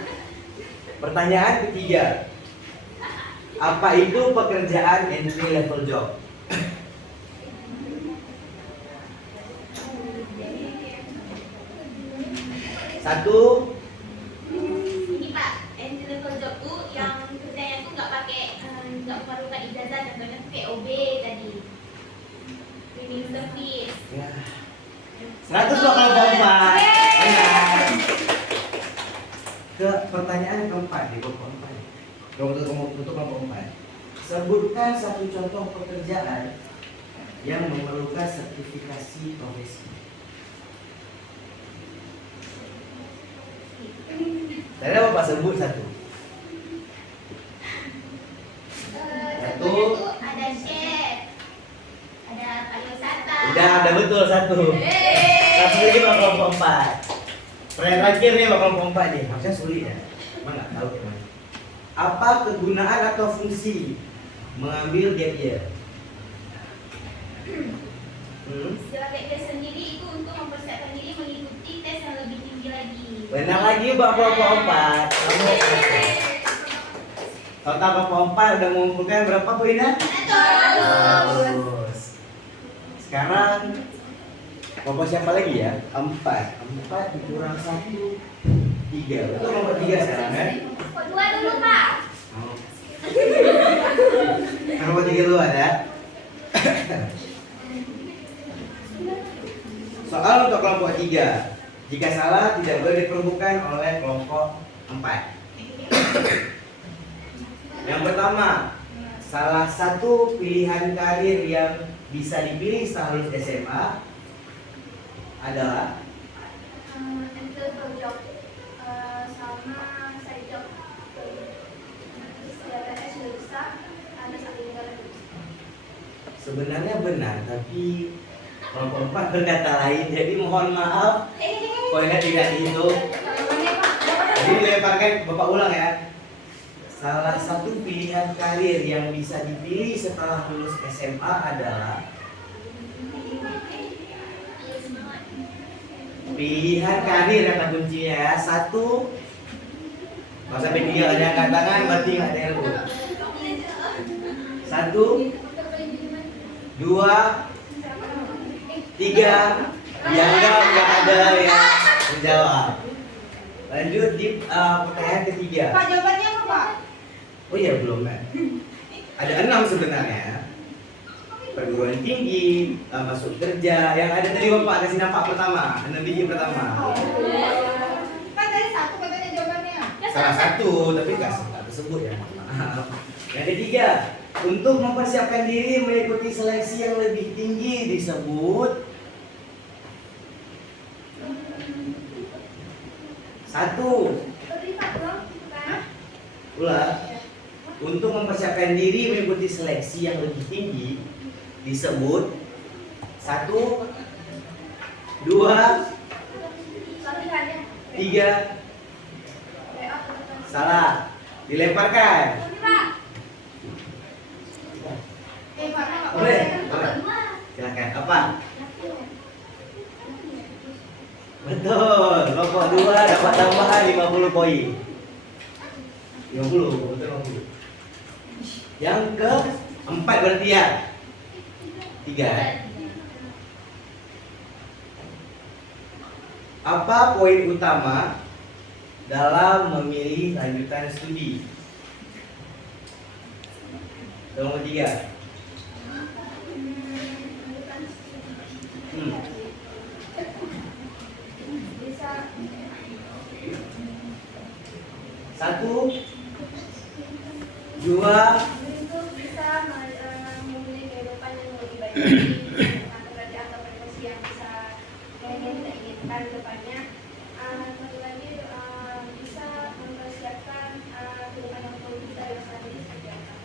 pertanyaan ketiga. Apa itu pekerjaan entry level job? Satu. Ini Pak, entry level job tuh yang kerjanya tuh nggak memerlukan ijazah, contohnya tuh kayak OB tadi, cleaning service. Ya. 100 kok kalau Bapak. Benar. Ke pertanyaan keempat di kelompok 4. Untuk kelompok 4. Sebutkan satu contoh pekerjaan yang memerlukan sertifikasi profesi. Tadi Bapak sebut satu. Satu. Ada chef, ada pariwisata. Udah betul satu. Satu lagi Bapak kelompok 4. Pertanyaan terakhir nih Bapak kelompok 4 nih. Harusnya sulit ya. Emang nggak tahu gimana. Apa kegunaan atau fungsi mengambil gap year? Istilah gap year sendiri itu untuk mempersiapkan diri mengikuti tes yang lebih tinggi lagi. Benar lagi Bapak kelompok 4. Total kelompok 4 udah mengumpulkan berapa poinnya? 100. Bagus. Sekarang kelompok siapa lagi ya? 4 dikurang 1, 3. Betul kelompok 3 sekarang kan? Kedua dulu Pak. Kelompok 3 dulu ada. Soal untuk kelompok 3. Jika salah tidak boleh diperlukan oleh kelompok 4. Yang pertama, salah satu pilihan karir yang bisa dipilih setelah lulus SMA adalah Entry level job sama side job. CPNS juga bisa, ada abdi negara juga bisa. sebenarnya benar, tapi kelompok 4 berkata lain. Jadi mohon maaf, poinnya tidak dihitung. Jadi dilemparkan, Bapak ulang ya. Salah satu pilihan karir yang bisa dipilih setelah lulus SMA adalah pilihan karir kata kuncinya ya. 1. Kalau sampai 3 ada yang angkat tangan berarti nggak ada yang lulus. 1, 2, 3. Dianggap nggak ada yang menjawab. Lanjut di pertanyaan ketiga. Pak, jawabannya apa Pak? Oh iya belum kan? Ada 6 sebenarnya. perguruan tinggi, masuk kerja. Yang ada tadi Bapak kasih nampak pertama, 6 biji pertama. Kan tadi satu katanya jawabannya. Salah satu, tapi nggak tersebut ya. Maaf. Yang ketiga, untuk mempersiapkan diri mengikuti seleksi yang lebih tinggi disebut satu. Terlibat dong, kan? Ulang. Untuk mempersiapkan diri mengikuti seleksi yang lebih tinggi disebut satu, dua, Latihannya. tiga. Salah. Dilemparkan. Pak. Farma nggak Boleh. boleh. Silakan. Apa? Betul. Kelompok 2 dapat tambahan 50 poin. 50, betul 50. Yang keempat berarti ya. 3. Apa poin utama dalam memilih lanjutan studi? Nomor 3. Bisa Satu, dua, itu bisa memilih kehidupan yang lebih baik tentang pekerjaan atau profesi yang bisa yang kita inginkan ke depannya. Satu lagi bisa mempersiapkan kehidupan yang lebih kita yang saat ini seperti apa.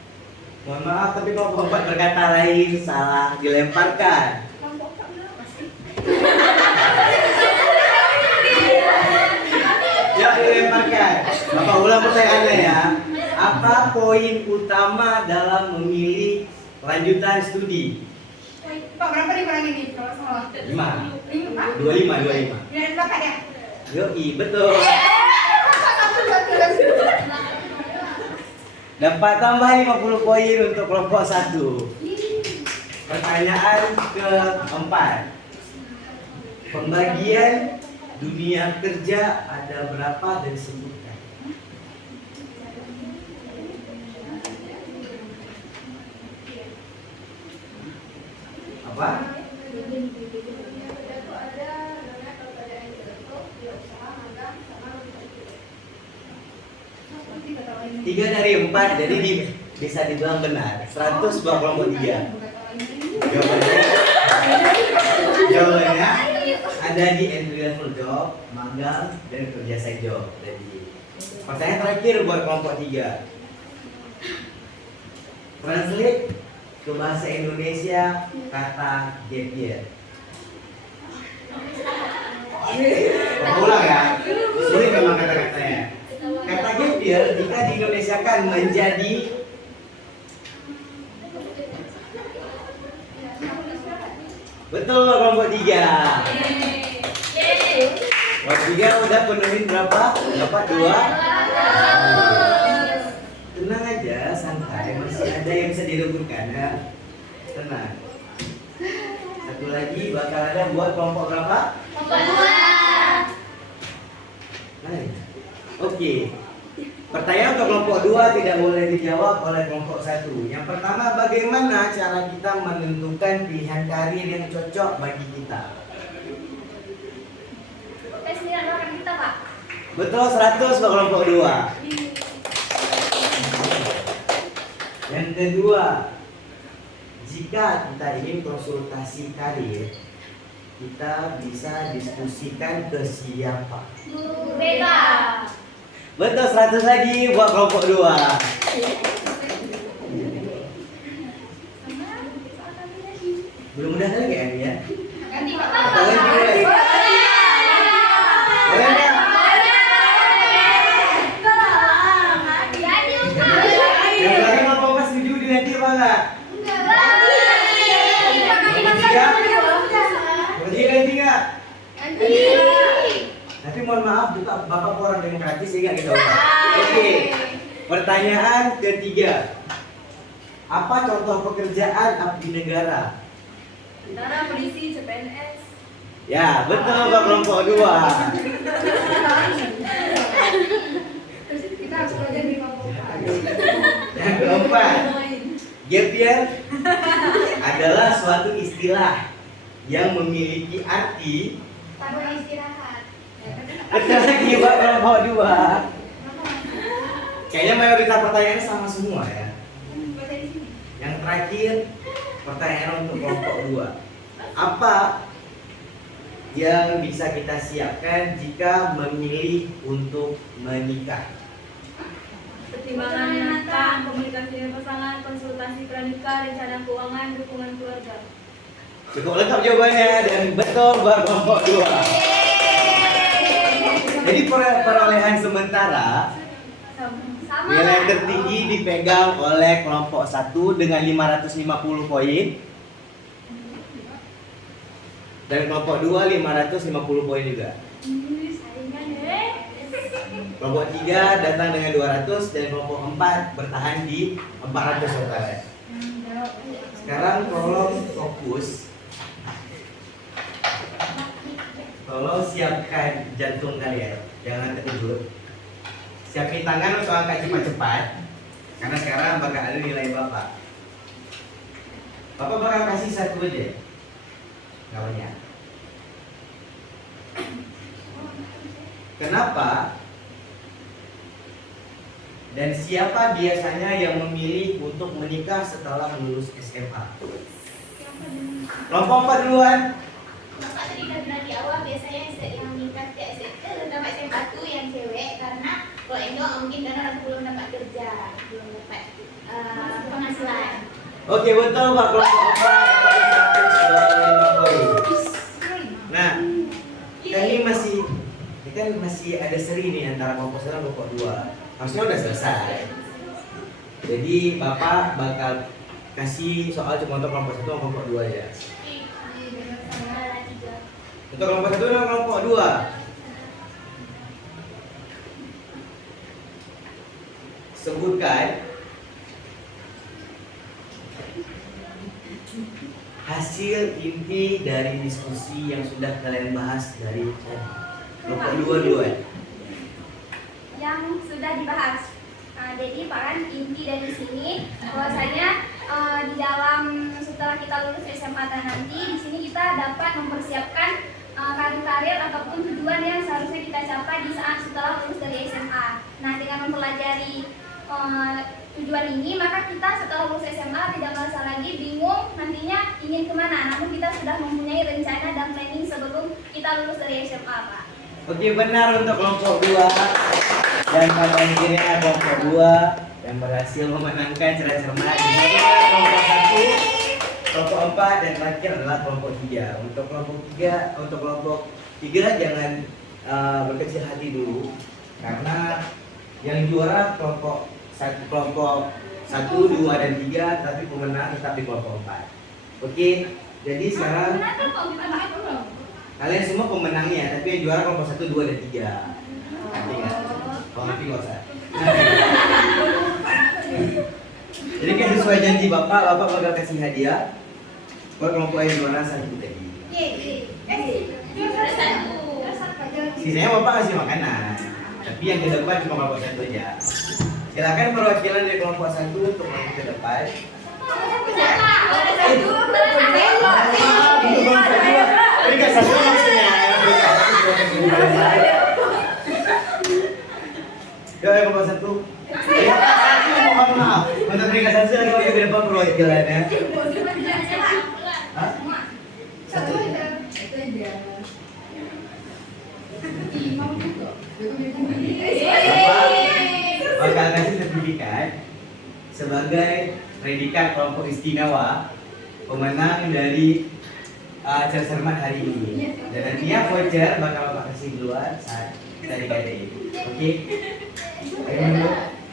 mohon maaf tapi kalau Bapak berkata lain salah dilemparkan. Kelompok kamu masih. Ya dilemparkan. Bapak ulang pertanyaannya ya. Apa poin utama dalam memilih lanjutan studi? Pak berapa dikurangi nih kalau salah? 5. 5. 25. Biar belakang ya. Yoi, betul. Dapat tambah 50 poin untuk kelompok 1. Pertanyaan keempat. Pembagian dunia kerja ada berapa dan sebutkan. Apa? Tiga dari 4, jadi bisa dibilang benar. 100 buat kelompok 3. Jawabannya ada di entry level job, magang, dan kerja side job. Jadi pertanyaan terakhir buat kelompok 3. Translate ke bahasa Indonesia kata gap year. Ulang ya. Sulit memang kata-katanya. Kata gap year jika diindonesiakan menjadi betul kelompok 3. Kelompok 3 udah penuhin berapa? Dapat 2. Tenang aja, santai, masih ada yang bisa direbutkan ya. Tenang. Satu lagi bakal ada buat kelompok berapa? Oke. Pertanyaan untuk kelompok 2 tidak boleh dijawab oleh kelompok 1. Yang pertama, bagaimana cara kita menentukan pilihan karir yang cocok bagi kita? Tes minat bakat kita, Pak. Betul 100 untuk kelompok 2. Yang kedua, jika kita ingin konsultasi karir, kita bisa diskusikan ke siapa? Guru BK. Betul 100 lagi buat kelompok 2. Belum udah kali kan ya? Ganti, Pak. Atau ganti boleh? Boleh nggak? Yang lagi mau pas setuju diganti apa enggak? Berarti ganti nggak? Tapi mohon maaf juga Bapak orang demokratis sehingga kita ubah. Oke. Pertanyaan ketiga. Apa contoh pekerjaan abdi negara? Tentara, polisi, CPNS. Ya, betul Pak kelompok 2. Kita harus belajar di kelompok. Yang keempat, gap year adalah suatu istilah yang memiliki arti. Tabur istirahat. Betul lagi Pak, kelompok 2. Kayaknya mayoritas pertanyaannya sama semua ya. Baca di sini. Yang terakhir, pertanyaan untuk kelompok 2. Apa yang bisa kita siapkan jika memilih untuk menikah? Pertimbangan matang, komunikasi dengan pasangan, konsultasi pranikah, rencana keuangan, dukungan keluarga. Cukup lengkap jawabannya dan betul buat kelompok 2. Jadi perolehan sementara Sama. nilai tertinggi dipegang oleh kelompok 1 dengan 550 poin. Dan kelompok 2 550 poin juga. Saingan Kelompok 3 datang dengan 200 dan kelompok 4 bertahan di 400 total. Sekarang tolong fokus. Tolong siapkan jantung kalian, jangan terkejut. Siapin tangan untuk angkat cepat-cepat. Karena sekarang bakal ada nilai Bapak. Bapak bakal kasih satu aja. Gak banyak. Kenapa? Dan siapa biasanya yang memilih untuk menikah setelah lulus SMA? Kelompok 4 duluan. Bapak tadi udah bilang di awal biasanya yang nikah dapat SMA tuh yang cewek karena kalau Indo mungkin karena aku belum dapat kerja, belum dapat penghasilan. Oke, betul Pak. Kelompok 4 poin. Nah, ini masih ada seri nih antara kelompok 1 dan kelompok 2. Harusnya udah selesai. Jadi Bapak bakal kasih soal cuma untuk kelompok 1 dan kelompok 2 ya. Untuk kelompok 1 dan kelompok 2. Sebutkan hasil inti dari diskusi yang sudah kalian bahas dari tadi. Kelompok 2 duluan. Yang sudah dibahas. Jadi Pak kan inti dari sini bahwasanya di dalam setelah kita lulus SMA dan nanti di sini kita dapat mempersiapkan karir ataupun tujuan yang seharusnya kita capai di saat setelah lulus dari SMA. Nah, dengan mempelajari tujuan ini maka kita setelah lulus SMA tidak merasa lagi bingung nantinya ingin kemana, namun kita sudah mempunyai rencana dan planning sebelum kita lulus dari SMA, Pak. Oke, benar untuk kelompok 2. Dan pada akhirnya kelompok 2 yang berhasil memenangkan secara cermat. Kelompok 1, kelompok 4 dan terakhir adalah kelompok 3. Untuk kelompok 3 jangan berkecil hati dulu karena yang juara kelompok 1, 2 dan 3, tapi pemenang tetap di kelompok 4. Oke, jadi sekarang kalian semua pemenangnya, tapi yang juara kelompok 1, 2 dan 3. Nanti nggak? Kalau nanti nggak usah. Jadi kan sesuai janji Bapak bakal kasih hadiah buat kelompok yang juara 1 tadi. Sisanya Bapak kasih makanan, tapi yang ke depan cuma kelompok 1 aja. Silakan perwakilan dari kelompok 1 untuk maju ke depan. Berikan satu maksudnya. Ya, kelompok 1. Mohon maaf. Untuk berikan satu lagi maju ke depan perwakilannya. Hah? Satu. Bapak bakal kasih sertifikat sebagai predikat kelompok istimewa pemenang dari cermat hari ini. Dan nantinya voucher bakal Bapak kasih duluan saat dari KDI. Oke? Ayo dulu.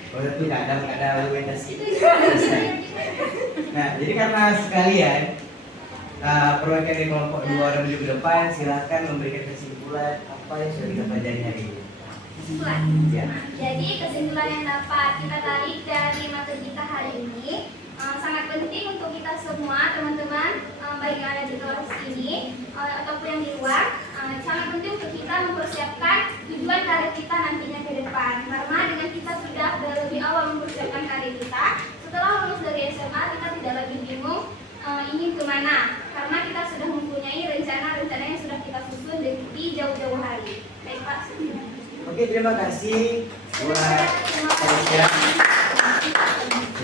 Kalau itu nggak ada argumentasi. Selesai. Nah, jadi karena sekalian perwakilan dari kelompok 2 dan menuju ke depan, silahkan memberikan kesimpulan apa yang sudah kita pelajari hari ini. Kesimpulan. Ya. Jadi kesimpulan yang dapat kita tarik dari materi kita hari ini sangat penting untuk kita semua teman-teman baik yang ada di kelas ini ataupun yang di luar, sangat penting untuk kita mempersiapkan tujuan karir kita nantinya ke depan. Karena dengan kita sudah lebih awal mempersiapkan karir kita, setelah lulus dari SMA kita tidak lagi bingung ingin kemana, karena kita sudah mempunyai rencana-rencana yang sudah kita susun di jauh-jauh hari. Baik Pak. Oke, terima kasih buat kalian.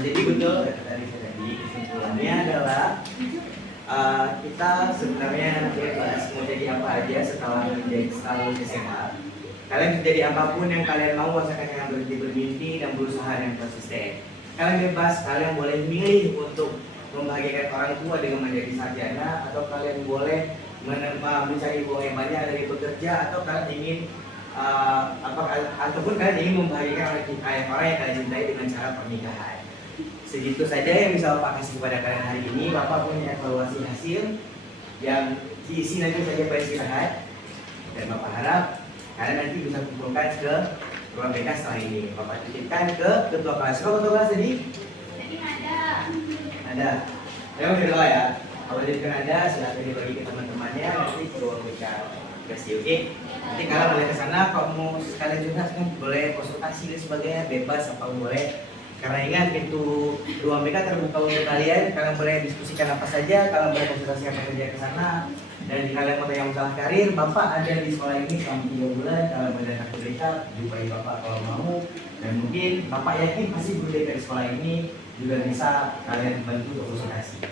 Jadi betul kata tadi kesimpulannya adalah kita sebenarnya bebas mau jadi apa aja setelah lulus SMA. Kalian bisa jadi apapun yang kalian mau, asalkan kalian berhenti bermimpi dan berusaha yang konsisten. Kalian bebas, kalian boleh milih untuk membahagiakan orang tua dengan menjadi sarjana, atau kalian boleh mencari uang yang banyak dari bekerja, atau kalian ingin ataupun kalian ingin membahagiakan orang yang kalian cintai dengan cara pernikahan. Segitu saja yang bisa Bapak kasih kepada kalian hari ini. Bapak punya evaluasi hasil yang diisi nanti saja pada istirahat, dan Bapak harap kalian nanti bisa kumpulkan ke ruang BK setelah ini. Bapak titipkan ke ketua kelas. Siapa ketua kelas tadi? Jadi ada. Ada. Memang berdoa ya. Kalau jadi ada, silahkan dibagi ke teman-temannya nanti ke ruang BK. Oke. Nanti kalau boleh ke sana, kalau mau sekalian juga boleh konsultasi dan sebagainya, bebas apa boleh. Karena ingat pintu ruang BK terbuka untuk kalian boleh diskusikan apa saja, kalian boleh konsultasi apa saja ke sana. Dan jika kalian mau tanya masalah karir, Bapak ada di sekolah ini selama 3 bulan. Kalau boleh datang ke BK, jumpai Bapak kalau mau. Dan mungkin Bapak yakin pasti guru BK di sekolah ini juga bisa kalian bantu untuk konsultasi.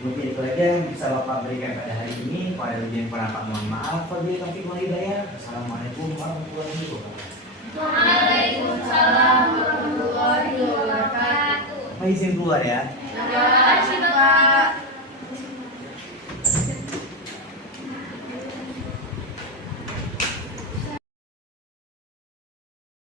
Mungkin itu aja yang bisa Bapak berikan pada hari ini. Kalau ada lebih kurang, mohon maaf. Wabillahi taufiq wal hidayah. Wassalamualaikum warahmatullahi wabarakatuh. Waalaikumsalam warahmatullahi wabarakatuh. Apa izin keluar ya? Ya.